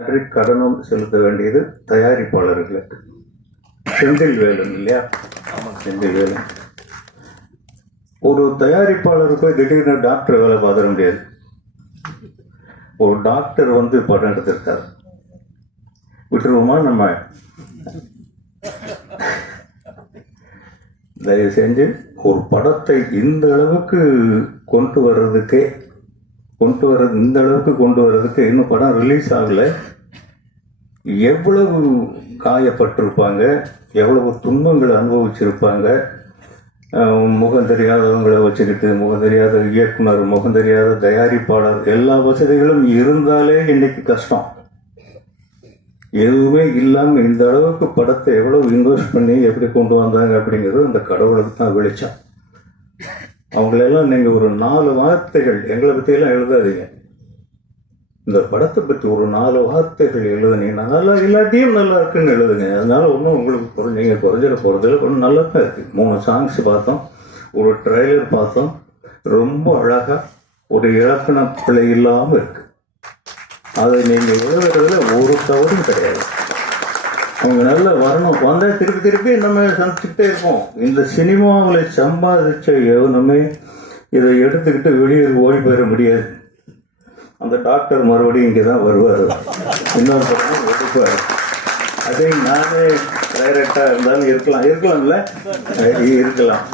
நன்றி கடனும் செலுத்த வேண்டியது தயாரிப்பாளர்களுக்கு செந்தில் வேலன் இல்லையா? செந்தில் வேலன் ஒரு தயாரிப்பாளர் போய் திடீர்னு டாக்டர் வேலை பார்த்துட முடியாது. ஒரு டாக்டர் வந்து படம் எடுத்திருக்கார். விட்டுருவோமா நம்ம? தயவு செஞ்சு ஒரு படத்தை இந்த அளவுக்கு கொண்டு வர்றதுக்கே கொண்டு வர்றது இந்த அளவுக்கு கொண்டு வர்றதுக்கு இன்னும் படம் ரிலீஸ் ஆகலை. எவ்வளவு காயப்பட்டிருப்பாங்க எவ்வளவு துன்பங்களை அனுபவிச்சிருப்பாங்க முகம் தெரியாதவங்களை வச்சுக்கிட்டு முகம் தெரியாத இயக்குனர் முகம் தெரியாத தயாரிப்பாளர் எல்லா வசதிகளும் இருந்தாலே இன்னைக்கு கஷ்டம். எதுவுமே இல்லாமல் இந்த அளவுக்கு படத்தை எவ்வளவு இன்வெஸ்ட் பண்ணி எப்படி கொண்டு வந்தாங்க அப்படிங்கிறது அந்த கடவுளுக்கு தான் வெளிச்சம். அவங்களெல்லாம் நீங்கள் ஒரு நாலு வார்த்தைகள் எங்களை பற்றியெல்லாம் எழுதாதீங்க. இந்த படத்தை பற்றி ஒரு நாலு வார்த்தைகள் எழுதுனீங்கன்னா நல்லா இல்லாட்டியும் நல்லா இருக்குன்னு எழுதுங்க. அதனால ஒன்றும் உங்களுக்கு நீங்கள் குறைஞ்சிட போகிறதுல கொஞ்சம் நல்லா தான் இருக்குது மூணு சாங்ஸ் பார்த்தோம். ஒரு ட்ரெய்லர் பார்த்தோம். ரொம்ப அழகாக ஒரு இலக்கண பிழை இல்லாமல் இருக்குது அதை நீங்கள் எழுதுறதுல ஒரு தவறும் கிடையாது. அவங்க நல்ல வரணும். வந்தா திருப்பி திருப்பி நம்ம சந்திச்சுக்கிட்டே இருப்போம். இந்த சினிமாவில் சம்பாதிச்ச எவனுமே இதை எடுத்துக்கிட்டு வெளியே ஓடி போயிட முடியாது. அந்த டாக்டர் மறுபடியும் இங்கே தான் வருவார். இன்னொரு பக்கம் எடுப்பார். அதே நானே டைரக்டாக இருந்தாலும் இருக்கலாம். இருக்கலாம்ல? இருக்கலாம்.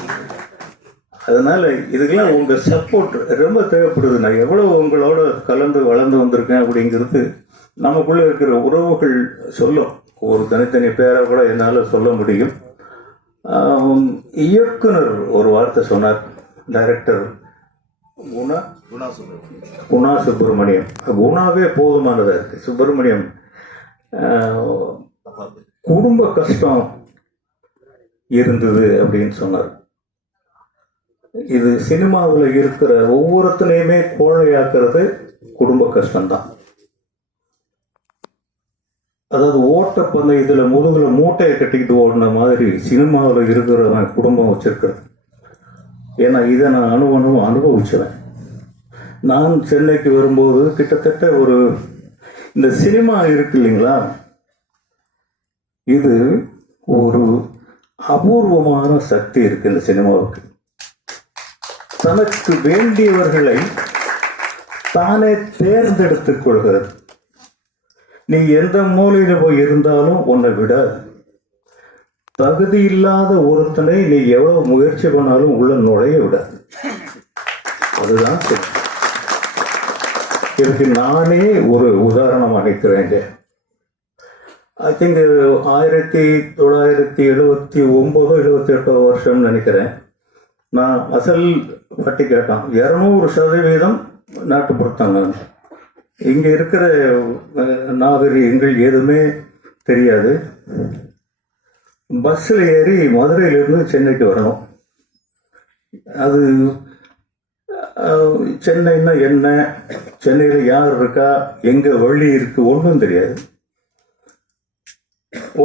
அதனால் இதுக்கெல்லாம் உங்கள் சப்போர்ட் ரொம்ப தேவைப்படுது. நான் எவ்வளோ உங்களோட கலந்து வளர்ந்து வந்திருக்கேன் அப்படிங்கிறது நமக்குள்ளே இருக்கிற உறவுகள் சொல்லும். ஒரு தனித்தனி பேரை கூட என்னால் சொல்ல முடியும். இயக்குனர் ஒரு வார்த்தை சொன்னார் டைரக்டர் குணா குணா சுப்பிரமணியம். குணாவே போதுமானதா இருக்கு சுப்பிரமணியம். குடும்ப கஷ்டம் இருந்தது அப்படின்னு சொன்னார். இது சினிமாவில் இருக்கிற ஒவ்வொருத்தனையுமே கோழையாக்குறது குடும்ப கஷ்டம்தான். அதாவது ஓட்டப்பந்தயத்துல முதுகில் மூட்டையை கட்டிக்கிட்டு ஓடின மாதிரி சினிமாவில் இருக்கிறவன் குடும்பம் வச்சுருக்கிறது. ஏன்னா இதை நான் அனுபவம் அனுபவிச்சுவேன். நான் சென்னைக்கு வரும்போது கிட்டத்தட்ட ஒரு இந்த சினிமா இருக்கு இல்லைங்களா? இது ஒரு அபூர்வமான சக்தி இருக்கு இந்த சினிமாவுக்கு. தனக்கு வேண்டியவர்களை தானே தேர்ந்தெடுத்துக் கொள்கிறது. நீ எந்த மூலையில போய் இருந்தாலும் உன்னை விடாது தகுதி இல்லாத ஒருத்தனை நீ எவ்வளவு முயற்சி பண்ணாலும் உள்ள நுழைய விடாது. அதுதான் சரி. இதுக்கு நானே ஒரு உதாரணம் அளிக்கிறேங்க ஐ திங்க் ஆயிரத்தி தொள்ளாயிரத்தி எழுபத்தி ஒம்போதோ எழுபத்தி எட்டோ வருஷம் நினைக்கிறேன். நான் அசல் பட்டி கேட்டான். இரநூறு சதவீதம் நாட்டுப்புறத்தான் இங்கே இருக்கிற நாகரிகங்கள் எதுவுமே தெரியாது. பஸ்ஸில் ஏறி மதுரையிலிருந்து சென்னைக்கு வரணும். அது சென்னைன்னா என்ன? சென்னையில் யார் இருக்கா? எங்கே வழி இருக்கு? ஒன்றும் தெரியாது.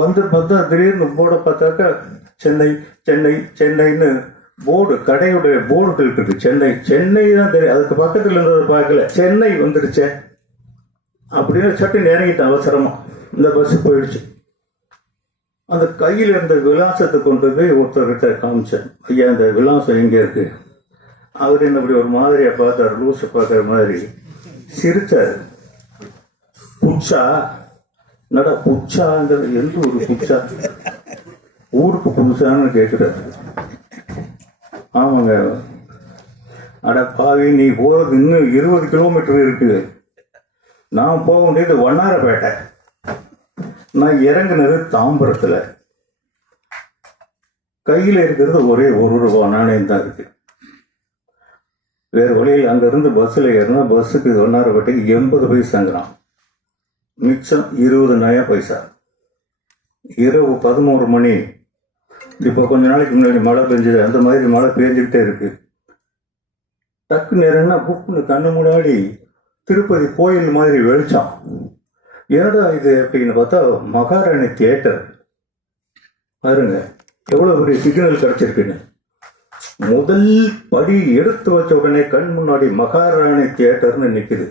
வந்து பார்த்தா திடீர்னு போர்டை பார்த்தாக்கா சென்னை சென்னை சென்னைன்னு போர்டு கடையுடைய போர்டுகள் இருக்கு. சென்னை சென்னை தான் தெரியும். அதுக்கு பக்கத்தில் இருந்ததை பார்க்கல. சென்னை வந்துடுச்சே அப்படின்னு சட்டு இறங்கிட்டேன் அவசரமா. இந்த பஸ் போயிடுச்சு. அந்த கையில் இருந்த விலாசத்தை கொண்டு போய் ஒருத்தர்கிட்ட காமிச்சேன். ஐயா இந்த விலாசம் எங்கே இருக்கு? அவர் என்ன அப்படி ஒரு மாதிரியா பார்த்தாரு லூசு பார்க்குற மாதிரி. சிரிச்சாரு. புச்சா என்னடா புச்சாங்கிறது எந்த ஒரு புச்சா ஊருக்கு புதுசான்னு கேட்குறாரு ஆமாங்க. அட பாவி நீ போறது இன்னும் இருபது கிலோமீட்டர் இருக்கு. நான் போக வேண்டியது வண்ணாரப்பேட்டை. நான் இறங்குனது தாம்பரத்தில். கையில் இருக்கிறது ஒரே ஒரு ரூபா நாணயம் தான் இருக்கு. வேற வழியில் அங்கேருந்து பஸ்ஸில் ஏறினா பஸ்ஸுக்கு வண்ணாரப்பேட்டைக்கு எண்பது பைசாங்கிறான் மிச்சம் இருபது நயா பைசா. இரவு பதினோரு மணி. இப்போ கொஞ்ச நாளைக்கு முன்னாடி மழை பெஞ்சது. அந்த மாதிரி மழை பெஞ்சுக்கிட்டே இருக்கு. டக்கு நேரம்னா புக்குன்னு கண்ணு முன்னாடி திருப்பதி கோயில் மாதிரி வெளிச்சம். என்னடா இது அப்படின்னு பார்த்தா மகாராணி தியேட்டர் பாருங்க எவ்வளவு பெரிய சிக்னல் கிடச்சிருக்குன்னு. முதல் படி எடுத்து வச்ச உடனே கண் முன்னாடி மகாராணி தியேட்டர்னு நிக்குது.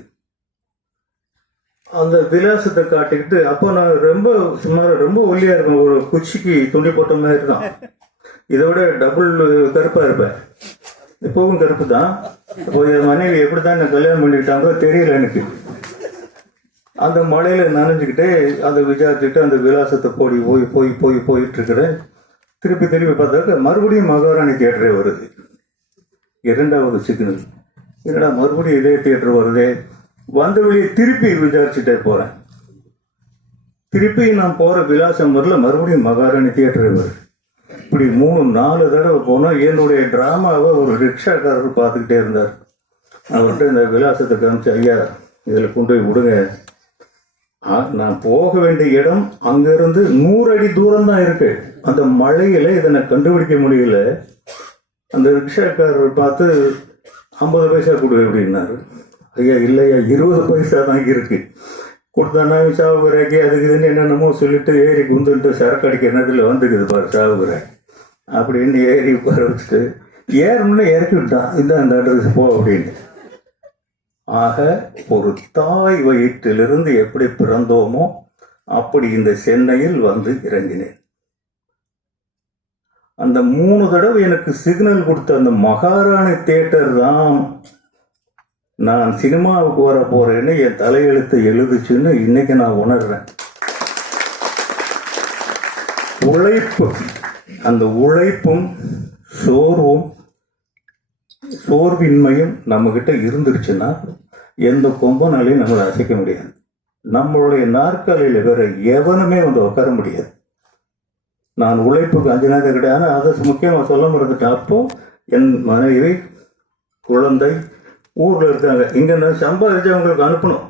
அந்த விலாசத்தை காட்டிக்கிட்டு அப்போ நான் ரொம்ப சுமார் ரொம்ப ஒல்லியா இருப்பேன். ஒரு குச்சிக்கு துணி போட்ட மாதிரி தான். இதை விட டபுள் கருப்பா இருப்பேன். இப்போவும் கருப்பு தான். ஒரு மனைவி எப்படி தான் என்ன கல்யாணம் பண்ணிக்கிட்டாங்களோ தெரியல எனக்கு. அந்த மழையில நனைஞ்சுக்கிட்டே அதை விசாரிச்சுட்டு அந்த விலாசத்தை போடி போய் போய் போய் போயிட்டு இருக்கிறேன் திருப்பி திருப்பி பார்த்தாக்க மறுபடியும் மகாராணி தியேட்டரே வருது. இரண்டாவது சிக்னல். என்னடா மறுபடியும் இதே தியேட்டர் வருதே? வந்த வழியை திருப்பி விசாரிச்சுட்டே போறேன். திருப்பி நான் போற விலாசம் வரல மறுபடியும் மகாராணி தியேட்டரே வருது. இப்படி மூணு நாலு தடவை போனால் என்னுடைய டிராமாவை ஒரு ரிக்ஷாக்காரர் பார்த்துக்கிட்டே இருந்தார். அவர்கிட்ட இந்த விலாசத்தை காமிச்சு ஐயா இதில் கொண்டு போய் விடுங்க. ஆ, நான் போக வேண்டிய இடம் அங்கிருந்து நூறு அடி தூரம் தான் இருக்கு. அந்த மழையில இதை நான் கண்டுபிடிக்க முடியல. அந்த ரிக்ஷாக்காரர் பார்த்து ஐம்பது பைசா கொடு அப்படின்னாரு. ஐயா இல்லையா இருபது பைசா தான் இருக்கு. கொடுத்தானா சாவுகிறாக்கி அதுக்கு இதுன்னு என்னென்னமோ சொல்லிட்டு ஏறி குந்துன்ட்டு சரக்கு அடிக்கிற நேரத்தில் வந்துக்குது பாரு சாவுகிறாய் அப்படின்னு ஏறி உட்கார வச்சுட்டு ஏறணும்னு இறக்கி விட்டான் இதான் அந்த அட்ரஸ் போ அப்படின்னு. ஆக ஒரு தாய் வயிற்றிலிருந்து எப்படி பிறந்தோமோ அப்படி இந்த சென்னையில் வந்து இறங்கினேன். அந்த மூணு தடவை எனக்கு சிக்னல் கொடுத்த அந்த மகாராணி தேட்டர் தான் நான் சினிமாவுக்கு வர போறேன்னு என் தலையெழுத்தை எழுதுச்சுன்னு இன்னைக்கு நான் உணர்றேன். உழைப்பு. அந்த உழைப்பும் சோர்வும் சோர்வின்மையும் நம்ம கிட்ட இருந்துருச்சுன்னா எந்த கொம்பனாலையும் நம்மளை அசைக்க முடியாது. நம்மளுடைய நாற்காலியில் வேற எவனுமே வந்து உட்கார முடியாது. நான் உழைப்புக்கு அஞ்சு நேரம் கிடையாது அதை முக்கியமாக சொல்ல மறந்துட்டேன். அப்போ என் மனைவி குழந்தை ஊரில் இருக்காங்க இங்கே நான் சம்பாதிச்சு அவங்களுக்கு அனுப்பணும்.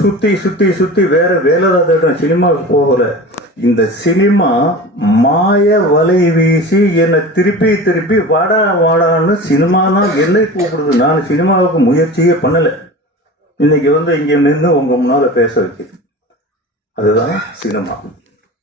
சுத்தி சுத்தி சுத்தி வேற வேலைதான் தேடுறேன். சினிமாவுக்கு போகல. இந்த சினிமா மாய வலை வீசி என்னை திருப்பி திருப்பி வாடா வாடான்னு சினிமானா என்னை கூப்பிடுது. நான் சினிமாவுக்கு முயற்சியே பண்ணல. இன்னைக்கு வந்து இங்க நின்று உங்க முன்னால பேச வைக்குது அதுதான் சினிமா.